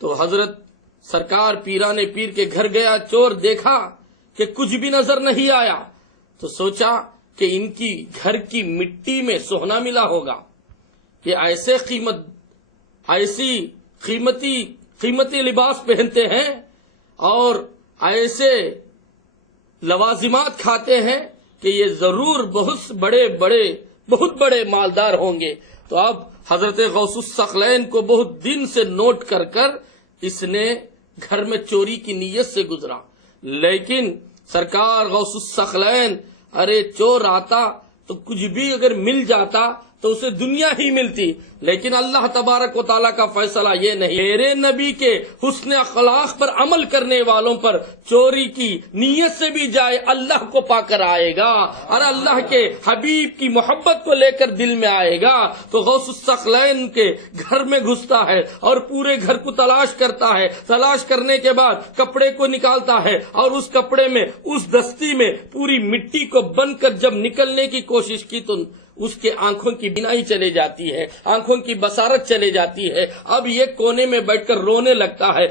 تو حضرت سرکار پیران پیر کے گھر گیا، چور دیکھا کہ کچھ بھی نظر نہیں آیا، تو سوچا کہ ان کی گھر کی مٹی میں سونا ملا ہوگا، یہ ایسی قیمتی لباس پہنتے ہیں اور ایسے لوازمات کھاتے ہیں کہ یہ ضرور بہت بڑے مالدار ہوں گے۔ تو اب حضرت غوث الثقلین کو بہت دن سے نوٹ کر اس نے گھر میں چوری کی نیت سے گزرا، لیکن سرکار غوث الثقلین، ارے چور آتا تو کچھ بھی اگر مل جاتا تو اسے دنیا ہی ملتی، لیکن اللہ تبارک و تعالیٰ کا فیصلہ یہ نہیں، میرے نبی کے حسن اخلاق پر عمل کرنے والوں پر چوری کی نیت سے بھی جائے اللہ کو پا کر آئے گا، اور اللہ کے حبیب کی محبت کو لے کر دل میں آئے گا۔ تو غوث الثقلین کے گھر میں گھستا ہے اور پورے گھر کو تلاش کرتا ہے، تلاش کرنے کے بعد کپڑے کو نکالتا ہے اور اس کپڑے میں، اس دستی میں پوری مٹی کو بن کر جب نکلنے کی کوشش کی تو اس کے آنکھوں کی بینائی چلے جاتی ہے، آنکھوں کی بصارت چلے جاتی ہے۔ اب یہ کونے میں بیٹھ کر رونے لگتا ہے،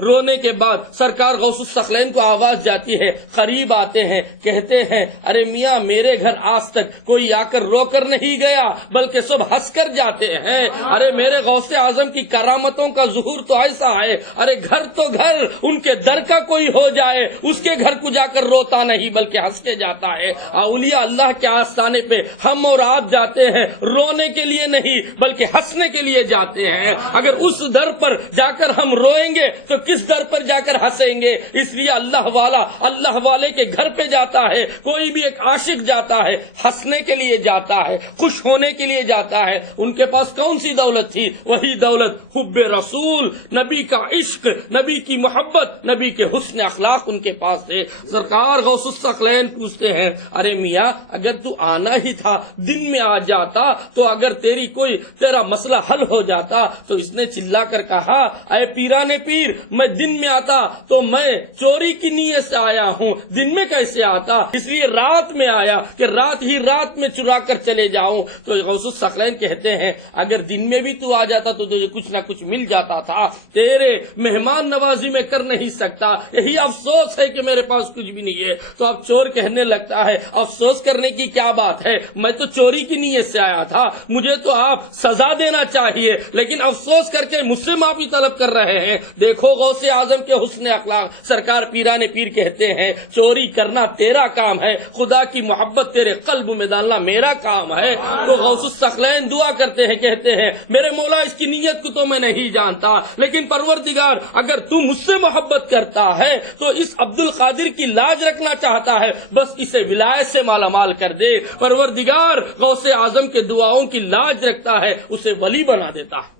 رونے کے بعد سرکار غوث الثقلین کو آواز جاتی ہے، قریب آتے ہیں، کہتے ہیں ارے میاں میرے گھر آج تک کوئی آ کر رو کر نہیں گیا بلکہ سب ہنس کر جاتے ہیں، ارے میرے غوث اعظم کی کرامتوں کا ظہور تو ایسا ہے، ارے گھر تو گھر ان کے در کا کوئی ہو جائے اس کے گھر کو جا کر روتا نہیں بلکہ ہنس کے جاتا ہے۔ اولیاء اللہ کے آستانے پہ ہم اور آپ جاتے ہیں رونے کے لیے نہیں بلکہ ہنسنے کے لیے جاتے ہیں، اگر اس در پر جا کر ہم روئیں گے تو کس در پر جا کر ہنسیں گے؟ اس لیے اللہ والے کے گھر پہ جاتا ہے، کوئی بھی ایک عاشق جاتا ہے ہنسنے کے لیے جاتا ہے، خوش ہونے کے لیے جاتا ہے۔ ان کے پاس کون سی دولت تھی؟ وہی دولت حب رسول، نبی کا عشق، نبی کی محبت، نبی کے حسن اخلاق ان کے پاس تھے۔ سرکار غوث الثقلین پوچھتے ہیں ارے میاں اگر تو آنا ہی تھا دن میں آ جاتا تو اگر تیرا مسئلہ حل ہو جاتا۔ تو اس نے چلا کر کہا اے پیران پیر، میں دن میں آتا تو میں چوری کی نیت سے آیا ہوں، دن میں کیسے آتا؟ اس لیے رات میں آیا کہ رات میں چرا کر چلے جاؤں۔ تو غوث الثقلین کہتے ہیں اگر دن میں بھی تو آ جاتا تو تجھے کچھ نہ کچھ مل جاتا تھا، تیرے مہمان نوازی میں کر نہیں سکتا، یہی افسوس ہے کہ میرے پاس کچھ بھی نہیں ہے۔ تو اب چور کہنے لگتا ہے افسوس کرنے کی کیا بات ہے، میں تو چوری کی نیت سے آیا تھا، مجھے تو آپ سزا دینا چاہیے لیکن افسوس کر کے مجھ سے معافی طلب کر رہے ہیں۔ دیکھو غوث اعظم کے حسن اخلاق، سرکار پیران پیر کہتے ہیں چوری کرنا تیرا کام ہے، خدا کی محبت تیرے قلب میں ڈالنا میرا کام ہے۔ تو غوث الثقلین دعا کرتے ہیں، کہتے ہیں میرے مولا اس کی نیت کو تو میں نہیں جانتا لیکن پروردگار اگر تو مجھ سے محبت کرتا ہے تو اس عبد القادر کی لاج رکھنا چاہتا ہے، بس اسے ولایت سے مالا مال کر دے۔ پروردگار غوث اعظم کے دعاؤں کی لاج رکھتا ہے، اسے ولی بنا دیتا ہے۔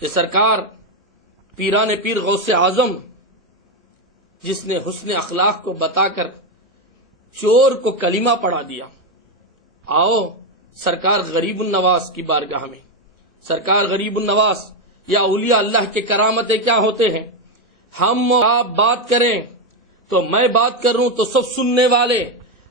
یہ سرکار پیران پیر غوث اعظم جس نے حسن اخلاق کو بتا کر چور کو کلمہ پڑھا دیا۔ آؤ سرکار غریب النواز کی بارگاہ میں۔ سرکار غریب النواز یا اولیاء اللہ کے کرامتیں کیا ہوتے ہیں؟ ہم آپ بات کریں تو میں بات کروں تو سب سننے والے،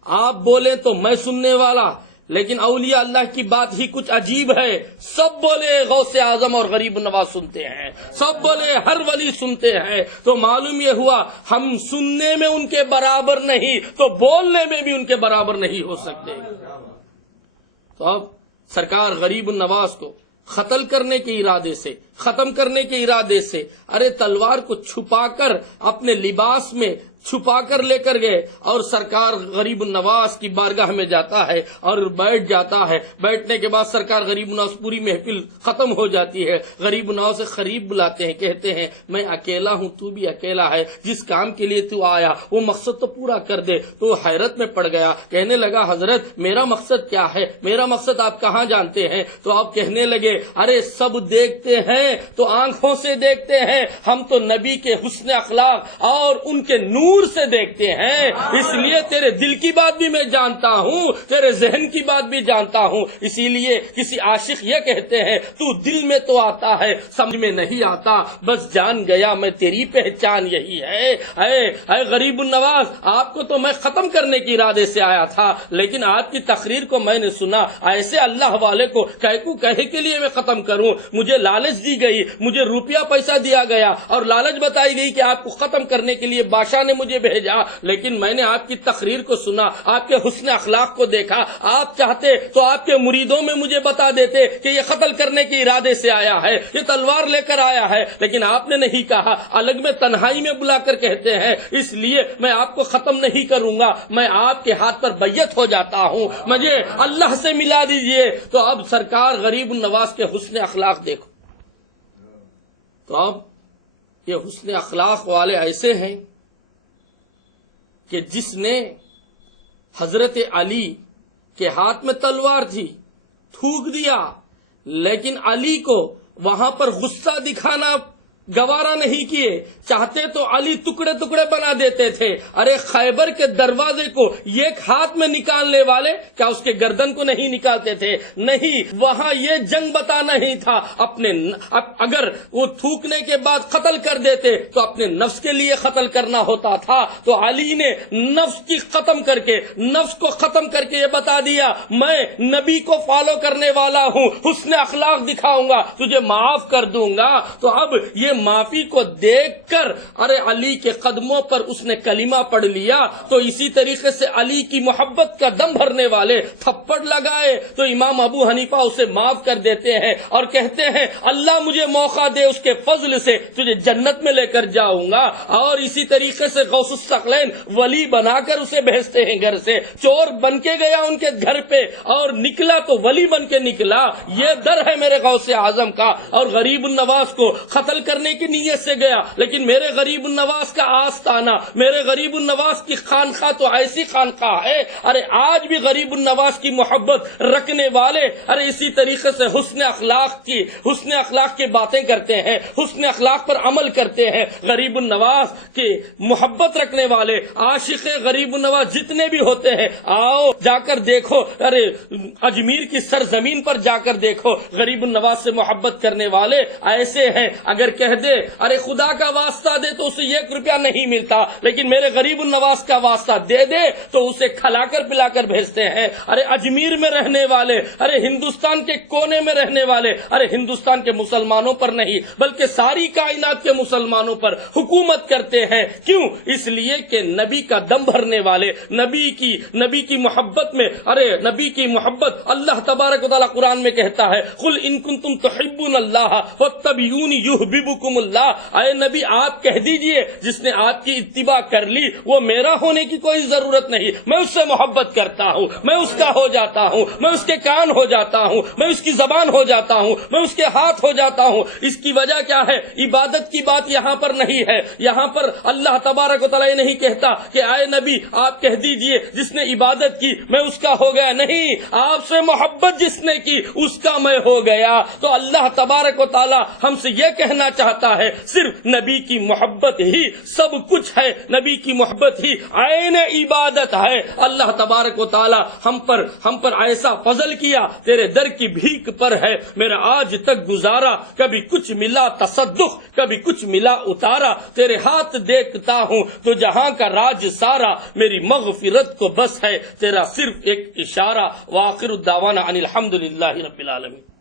آپ بولیں تو میں سننے والا، لیکن اولیاء اللہ کی بات ہی کچھ عجیب ہے، سب بولے غوث اعظم اور غریب نواز سنتے ہیں، سب بولے ہر ولی سنتے ہیں۔ تو معلوم یہ ہوا ہم سننے میں ان کے برابر نہیں تو بولنے میں بھی ان کے برابر نہیں ہو سکتے۔ تو اب سرکار غریب النواز کو ختم کرنے کے ارادے سے ارے تلوار کو چھپا کر اپنے لباس میں چھپا کر لے کر گئے اور سرکار غریب النواز کی بارگاہ میں جاتا ہے اور بیٹھ جاتا ہے۔ بیٹھنے کے بعد سرکار غریب النواز پوری محفل ختم ہو جاتی ہے، غریب النواز سے قریب بلاتے ہیں، کہتے ہیں میں اکیلا ہوں، تو بھی اکیلا ہے، جس کام کے لیے تو آیا وہ مقصد تو پورا کر دے۔ تو حیرت میں پڑ گیا، کہنے لگا حضرت میرا مقصد کیا ہے، میرا مقصد آپ کہاں جانتے ہیں؟ تو آپ کہنے لگے ارے سب دیکھتے ہیں تو آنکھوں سے دیکھتے ہیں، ہم تو نبی کے حسن اخلاق اور ان کے نور نور سے دیکھتے ہیں، اس لیے تیرے دل کی بات بھی میں جانتا ہوں، تیرے ذہن کی بات بھی جانتا ہوں۔ اسی لیے کسی عاشق یہ کہتے ہیں تو دل میں تو آتا ہے سمجھ میں نہیں آتا، بس جان گیا میں تیری پہچان یہی ہے۔ اے غریب النواز، آپ کو تو میں ختم کرنے کے ارادے سے آیا تھا، لیکن آپ کی تقریر کو میں نے سنا، ایسے اللہ والے کو کہے کے لیے میں ختم کروں؟ مجھے لالچ دی گئی، مجھے روپیہ پیسہ دیا گیا اور لالچ بتائی گئی کہ آپ کو ختم کرنے کے لیے بادشاہ نے مجھے بھیجا، لیکن میں نے آپ کی تقریر کو سنا، آپ کے حسن اخلاق کو دیکھا۔ آپ چاہتے تو آپ کے مریدوں میں مجھے بتا دیتے کہ یہ قتل کرنے کے ارادے سے آیا ہے، یہ تلوار لے کر آیا ہے، لیکن آپ نے نہیں کہا، الگ میں تنہائی میں بلا کر کہتے ہیں اس لیے میں آپ کو ختم نہیں کروں گا، میں آپ کے ہاتھ پر بیعت ہو جاتا ہوں، مجھے اللہ سے ملا دیجئے۔ تو اب سرکار غریب النواز کے حسن اخلاق دیکھو، تو اب یہ حسن اخلاق والے ایسے ہیں کہ جس نے حضرت علی کے ہاتھ میں تلوار تھی، تھوک دیا، لیکن علی کو وہاں پر غصہ دکھانا گوارا نہیں کیے، چاہتے تو علی ٹکڑے ٹکڑے بنا دیتے تھے۔ ارے خیبر کے دروازے کو ایک ہاتھ میں نکالنے والے کیا اس کے گردن کو نہیں نکالتے تھے؟ نہیں، وہاں یہ جنگ بتا نہیں تھا، اگر وہ تھوکنے کے بعد قتل کر دیتے تو اپنے نفس کے لیے قتل کرنا ہوتا تھا۔ تو علی نے نفس کی ختم کر کے، نفس کو ختم کر کے یہ بتا دیا میں نبی کو فالو کرنے والا ہوں، حسن اخلاق دکھاؤں گا، تجھے معاف کر دوں گا۔ تو اب یہ معافی کو دیکھ کر ارے علی کے قدموں پر اس نے کلمہ پڑھ لیا۔ تو اسی طریقے سے علی کی محبت کا دم بھرنے والے تھپڑ لگائے تو امام ابو حنیفہ اسے معاف کر دیتے ہیں اور کہتے ہیں اللہ مجھے موقع دے، اس کے فضل سے تجھے جنت میں لے کر جاؤں گا۔ اور اسی طریقے سے غوث الثقلین ولی بنا کر اسے بھیجتے ہیں گھر سے، چور بن کے گیا ان کے گھر پہ اور نکلا تو ولی بن کے نکلا۔ یہ در ہے میرے غوث اعظم کا۔ اور غریب النواز کو قتل کرنے کی نیت سے گیا، لیکن میرے غریب النواز کا آستانہ، میرے غریب النواز کی خانقاہ تو ایسی خانقاہ ہے، ارے آج بھی غریب النواز کی محبت رکھنے والے ارے اسی طریقے سے حسن اخلاق کی باتیں کرتے ہیں، حسن اخلاق پر عمل کرتے ہیں۔ غریب النواز کی محبت رکھنے والے عاشق غریب النواز جتنے بھی ہوتے ہیں، آؤ جا کر دیکھو، ارے اجمیر کی سرزمین پر جا کر دیکھو، غریب النواز سے محبت کرنے والے ایسے ہیں۔ اگر کہہ دے ارے خدا کا واسطہ دے تو اسے 1 روپیہ نہیں ملتا، لیکن میرے غریب النواز کا واسطہ دے دے تو اسے کھلا کر پلا کر بھیجتے ہیں۔ ارے اجمیر میں رہنے والے، ارے ہندوستان کے کونے میں رہنے والے، ارے ہندوستان کے مسلمانوں پر نہیں بلکہ ساری کائنات کے مسلمانوں پر حکومت کرتے ہیں۔ کیوں؟ اس لیے کہ نبی کا دم بھرنے والے، نبی کی محبت میں، ارے نبی کی محبت اللہ تبارک و تعالیٰ قرآن میں کہتا ہے قل ان کنتم تحبون اللہ فاتبعونی یحببکم اللہ۔ اے نبی آپ کہہ دیجئے جس نے آپ کی اتباع کر لی وہ میرا ہونے کی کوئی ضرورت نہیں، میں اس سے محبت کرتا ہوں، میں اس کا ہو جاتا ہوں، میں اس کے کان ہو جاتا ہوں، میں اس کی زبان ہو جاتا ہوں، میں اس کے ہاتھ ہو جاتا ہوں۔ اس کی وجہ کیا ہے؟ عبادت کی بات یہاں پر نہیں ہے، یہاں پر اللہ تبارک و تعالیٰ نہیں کہتا کہ اے نبی آپ کہہ دیجئے جس نے عبادت کی میں اس کا ہو گیا، نہیں، آپ سے محبت جس نے کی اس کا میں ہو گیا۔ تو اللہ تبارک و تعالیٰ ہم سے یہ کہنا چاہتا ہے صرف نبی کی محبت ہی سب کچھ ہے، نبی کی محبت ہی عین عبادت ہے۔ اللہ تبارک و تعالی ہم پر ایسا فضل کیا، تیرے در کی بھیک پر ہے میرا آج تک گزارا، کبھی کچھ ملا تصدق کبھی کچھ ملا اتارا، تیرے ہاتھ دیکھتا ہوں تو جہاں کا راج سارا، میری مغفرت کو بس ہے تیرا صرف ایک اشارہ۔ وآخر الدعوانا ان الحمد للہ رب العالمین۔